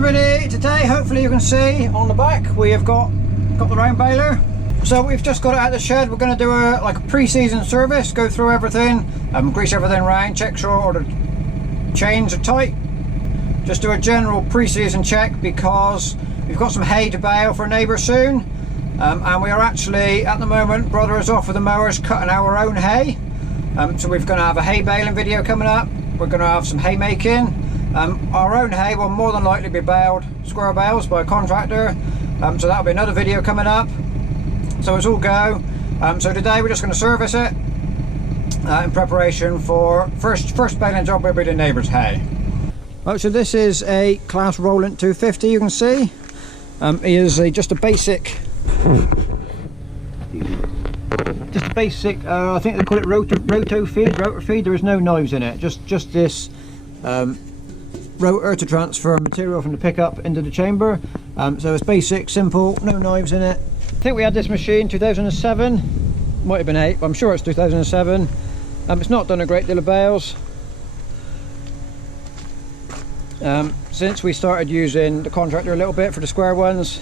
everybody, today hopefully you can see on the back we have got the round baler. So we've just got it out of the shed. We're going to do a pre-season service, go through everything, grease everything around, check sure all the chains are tight. Just do a general pre-season check because we've got some hay to bale for a neighbour soon, and we are actually at the moment, brother is off with the mowers cutting our own hay. So we're going to have a hay baling video coming up. We're going to have some hay making. Our own hay will more than likely be baled square bales by a contractor, so that'll be another video coming up. So it's all go. So today we're just going to service it in preparation for first baling job will be the neighbour's hay. Right, so this is a Claas Roland 250. You can see it is just a basic. I think they call it rotor feed. There is no knives in it. Just this rotor to transfer material from the pickup into the chamber. So it's basic, simple, no knives in it. I think we had this machine 2007, might have been 8, but I'm sure it's 2007. It's not done a great deal of bales. Since we started using the contractor a little bit for the square ones,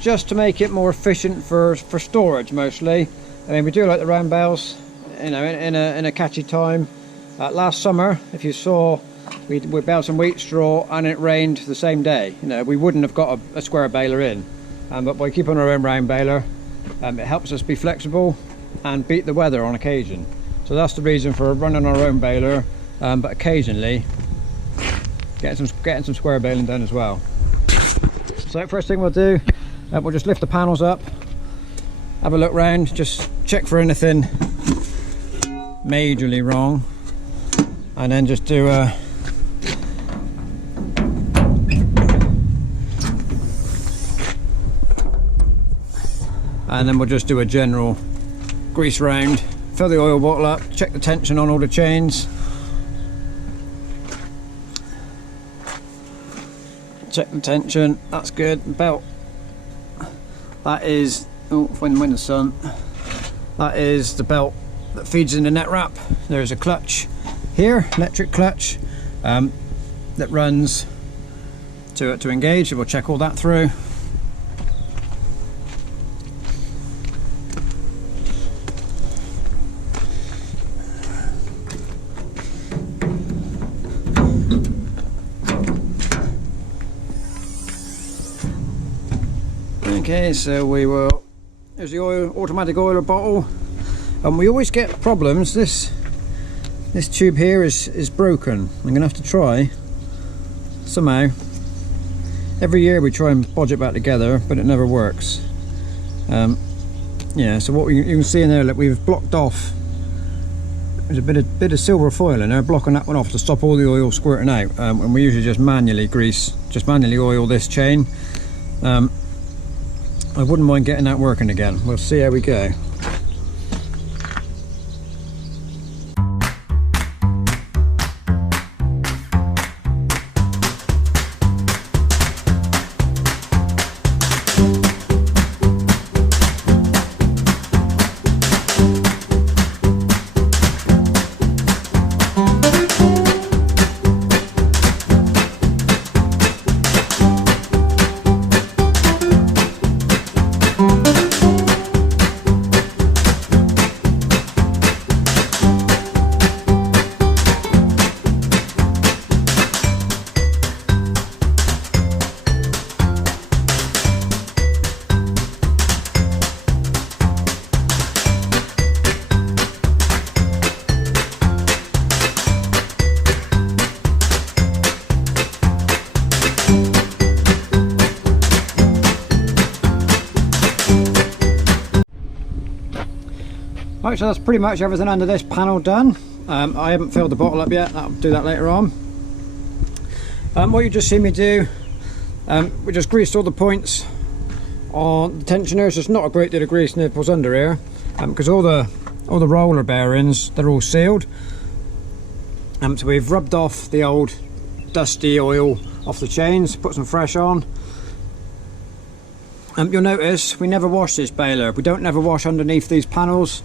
just to make it more efficient for storage mostly. I mean, we do like the round bales, you know, in a catchy time. Last summer, if you saw, we baled some wheat straw and it rained the same day. You know, we wouldn't have got a square baler in, but by keeping our own round baler, it helps us be flexible and beat the weather on occasion. So that's the reason for running our own baler, but occasionally getting some square baling done as well. So first thing we'll do, we'll just lift the panels up, have a look round, just check for anything majorly wrong, and then just do a general grease round, fill the oil bottle up, check the tension on all the chains, check the tension, that's good. Belt, that is, oh, in the sun, that is the belt that feeds in the net wrap. There's a clutch here, electric clutch, that runs to engage. We'll check all that through. Okay, so there's the automatic oiler bottle, and we always get problems. This tube here is broken. I'm gonna have to try somehow. Every year we try and bodge it back together, but it never works. Yeah, so what you can see in there, look, we've blocked off. There's a bit of silver foil in there, blocking that one off to stop all the oil squirting out. And we usually just manually oil this chain. I wouldn't mind getting that working again. We'll see how we go. Right, so that's pretty much everything under this panel done. I haven't filled the bottle up yet, I'll do that later on. What you just see me do, we just greased all the points on the tensioners. There's not a great deal of grease nipples under here, because all the roller bearings, they're all sealed. So we've rubbed off the old dusty oil off the chains, put some fresh on. You'll notice we never wash this baler. We don't never wash underneath these panels.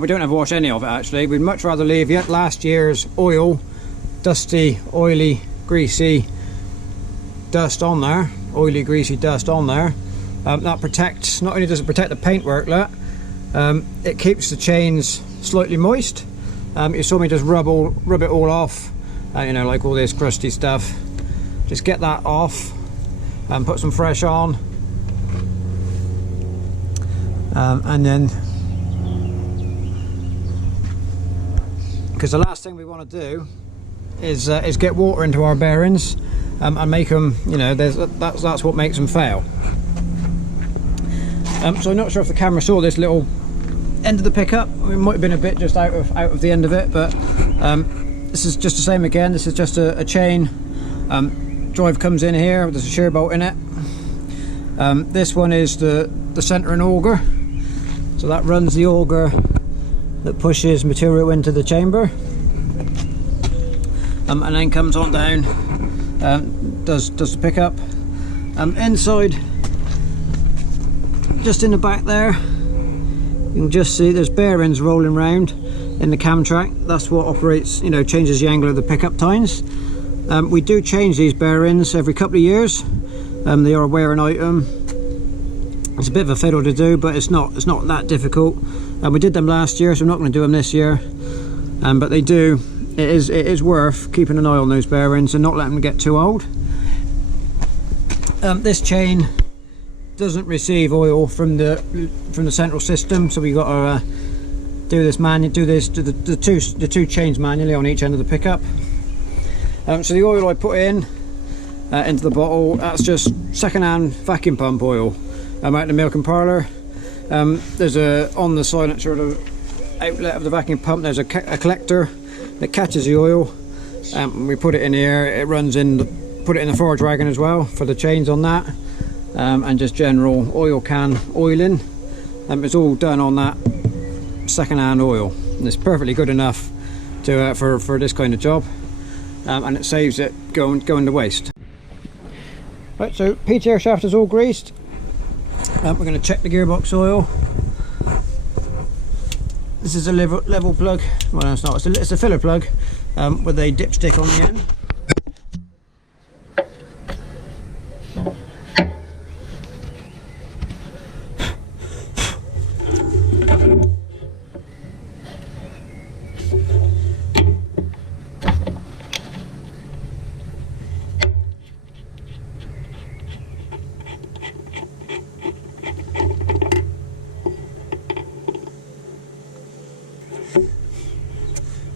We don't ever wash any of it actually. We'd much rather leave last year's oil, dusty, oily, greasy, dust on there, oily greasy dust on there. That protects, not only does it protect the paintwork, it keeps the chains slightly moist. You saw me just rub it all off, you know, like all this crusty stuff. Just get that off and put some fresh on, and then, because the last thing we want to do is get water into our bearings and make them, you know, that's what makes them fail. So I'm not sure if the camera saw this little end of the pickup. It might have been a bit just out of the end of it, but this is just the same again. This is just a chain. Drive comes in here, there's a shear bolt in it. This one is the centering auger, so that runs the auger that pushes material into the chamber, and then comes on down, does the pickup. Inside, just in the back there, you can just see there's bearings rolling around in the cam track. That's what operates, you know, changes the angle of the pickup tines. We do change these bearings every couple of years. They are a wearing item. It's a bit of a fiddle to do, but it's not that difficult. We did them last year, so I'm not going to do them this year. But they do. It is worth keeping an eye on those bearings and not letting them get too old. This chain doesn't receive oil from the central system, so we got to do the two chains manually on each end of the pickup. So the oil I put in into the bottle, that's just second-hand vacuum pump oil. Out in the milk and parlour. There's on the silencer, the outlet of the vacuum pump, there's a collector that catches the oil. We put it in here. It runs in. Put it in the forage wagon as well for the chains on that, and just general oil can oiling. It's all done on that second-hand oil, and it's perfectly good enough to for this kind of job, and it saves it going to waste. Right, so PTR shaft is all greased. We're going to check the gearbox oil. This is a level plug. Well, no, it's not. It's a filler plug with a dipstick on the end.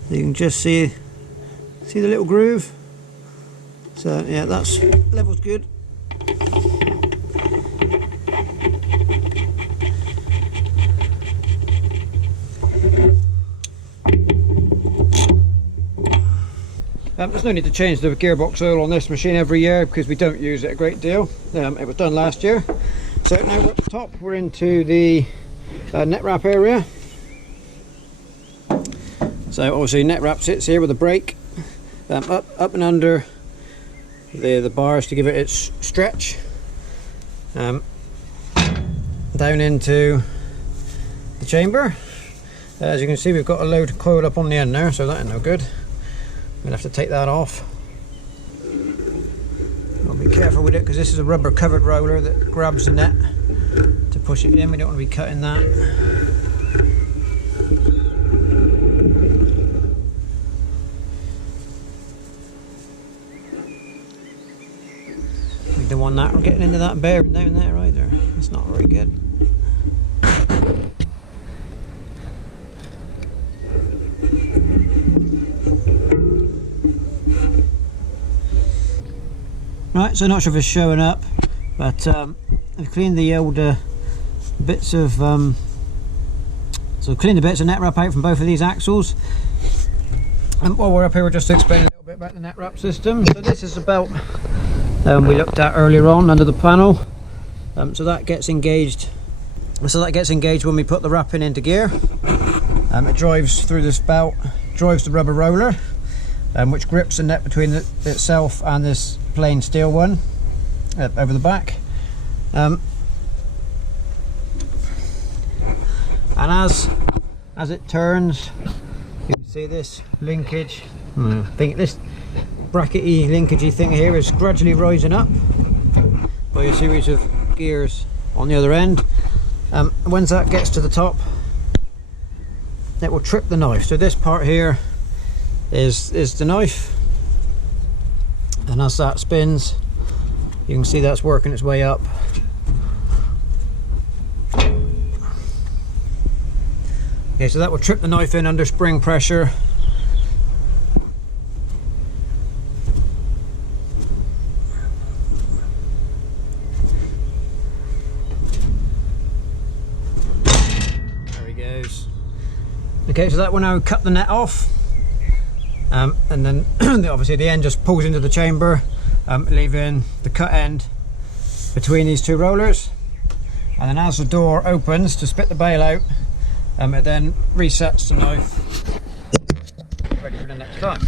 You can just see the little groove. So yeah, that's level's good. There's no need to change the gearbox oil on this machine every year because we don't use it a great deal. It was done last year. So now we're at the top. We're into the net wrap area. So obviously net wrap sits here with a brake, up and under the bars to give it its stretch, down into the chamber. As you can see, we've got a load coiled up on the end there, so that ain't no good. I'm gonna have to take that off. I'll be careful with it because this is a rubber covered roller that grabs the net to push it in. We don't want to be cutting that. We don't want that getting into that bearing down there either. That's not very good. Right, so not sure if it's showing up, but I've cleaned the older bits of cleaned the bits of net wrap out from both of these axles. And while we're up here, we're just explaining a little bit about the net wrap system. So this is the belt we looked at earlier on under the panel. So that gets engaged. So that gets engaged when we put the wrapping into gear. It drives through this belt, drives the rubber roller, which grips the net between itself and this plain steel one over the back. And as it turns, you can see this linkage. I think this brackety linkagey thing here is gradually rising up by a series of gears on the other end. Once that gets to the top, it will trip the knife. So this part here is the knife, and as that spins, you can see that's working its way up. Okay, so that will trip the knife in under spring pressure. There he goes. Okay, so that will now cut the net off, and then obviously the end just pulls into the chamber, leaving the cut end between these two rollers. And then as the door opens to spit the bale out, it then resets the knife, ready for the next time.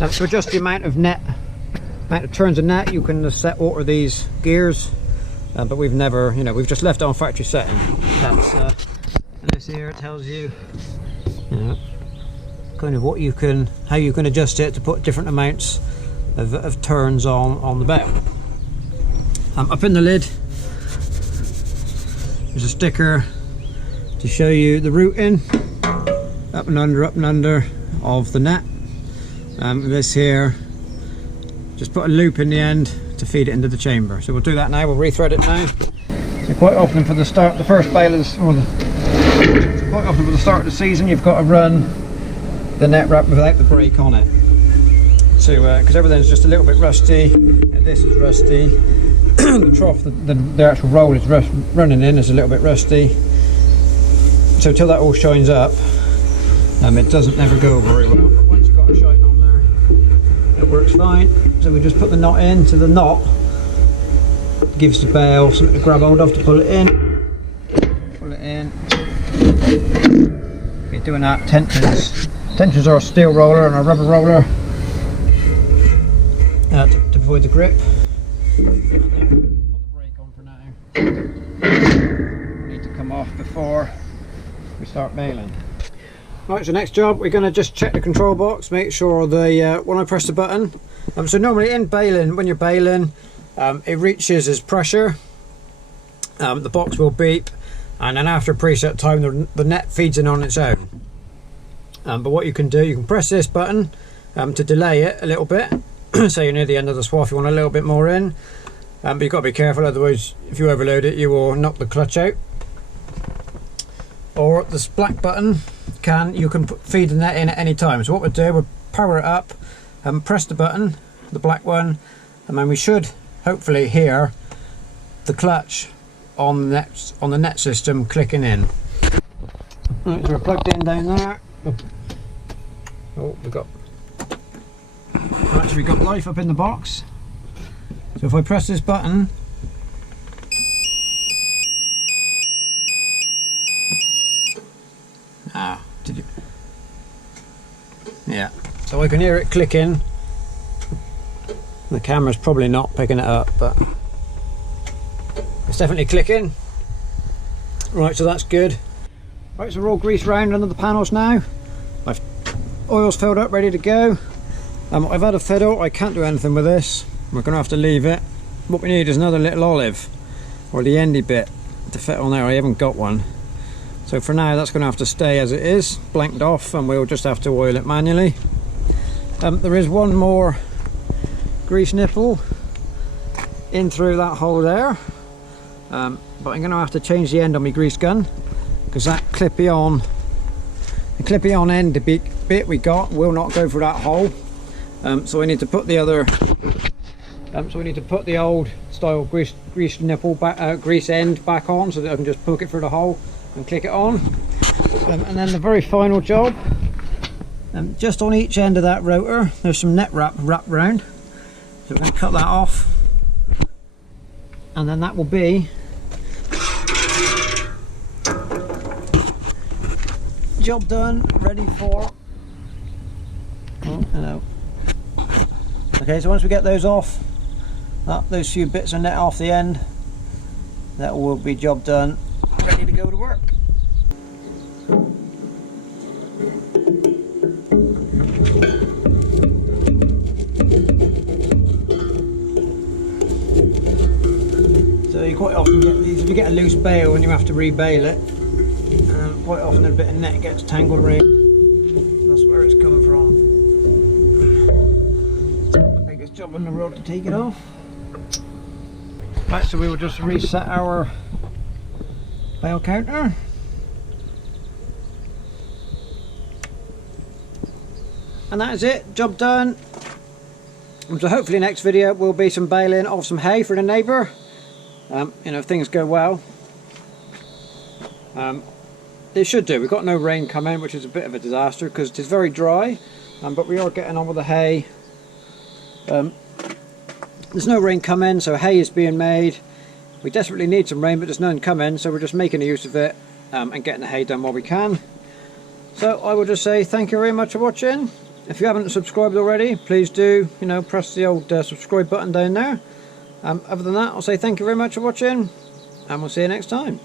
Now, to adjust the amount of turns of net, you can set alter these gears, but we've never, we've just left it on factory setting. That's and this here tells you, kind of how you can adjust it to put different amounts of turns on the belt. Up in the lid, there's a sticker to show you the routing, up and under of the net. This here, just put a loop in the end to feed it into the chamber. So we'll do that now. We'll rethread it now. So quite often for the first balers, quite often for the start of the season, you've got to run the net wrap without the brake on it. So because everything's just a little bit rusty, and this is rusty. The trough, the actual roll is running in is a little bit rusty. So till that all shines up, it doesn't never go very well. But once you've got a shine on there, it works fine. So we just put the knot in. So the knot gives the bale something to grab hold of to pull it in. Pull it in. Okay, doing that, tensions. Tensions are a steel roller and a rubber roller to avoid the grip. Put the brake on for now. Need to come off before we start baling. Right, so next job, we're going to just check the control box, make sure when I press the button. So normally in baling, when you're baling, it reaches its pressure, the box will beep, and then after preset time the net feeds in on its own. But what you can do, you can press this button to delay it a little bit. So you're near the end of the swath, you want a little bit more in, but you've got to be careful, otherwise if you overload it you will knock the clutch out. Or this black button, you can feed the net in at any time. So what we'll do, we'll power it up and press the button, the black one, and then we should hopefully hear the clutch on the net system clicking in. Right, so we're plugged in down there. Oh, we've got life up in the box. So if I press this button, yeah, so I can hear it clicking. The camera's probably not picking it up, but it's definitely clicking. Right, so that's good. Right, so we're all greased round under the panels now. Oil's filled up, ready to go. I've had a fiddle, I can't do anything with this. We're going to have to leave it. What we need is another little olive, or the endy bit to fit on there. I haven't got one. So for now that's going to have to stay as it is, blanked off, and we'll just have to oil it manually. There is one more grease nipple in through that hole there, but I'm going to have to change the end on my grease gun, because that clippy on end bit we got will not go through that hole. So we need to put the old style grease nipple back, grease end back on, so that I can just poke it through the hole and click it on. And then the very final job, just on each end of that rotor there's some net wrapped round, so we're going to cut that off, and then that will be job done, ready for, oh hello. Okay, so once we get those off, those few bits of net off the end, that will be job done, ready to go to work. So you quite often get these, if you get a loose bale and you have to rebale it, quite often a bit of net gets tangled around. That's where it's come from. It's not the biggest job on the road to take it off. Right, so we will just reset our bale counter. And that is it, job done. And so hopefully next video will be some baling of some hay for the neighbour. You know, if things go well. It should do. We've got no rain coming, which is a bit of a disaster because it is very dry, but we are getting on with the hay. There's no rain coming, so hay is being made. We desperately need some rain, but there's none coming, so we're just making use of it and getting the hay done while we can. So I will just say thank you very much for watching. If you haven't subscribed already, please do, you know, press the old subscribe button down there. Other than that, I'll say thank you very much for watching, and we'll see you next time.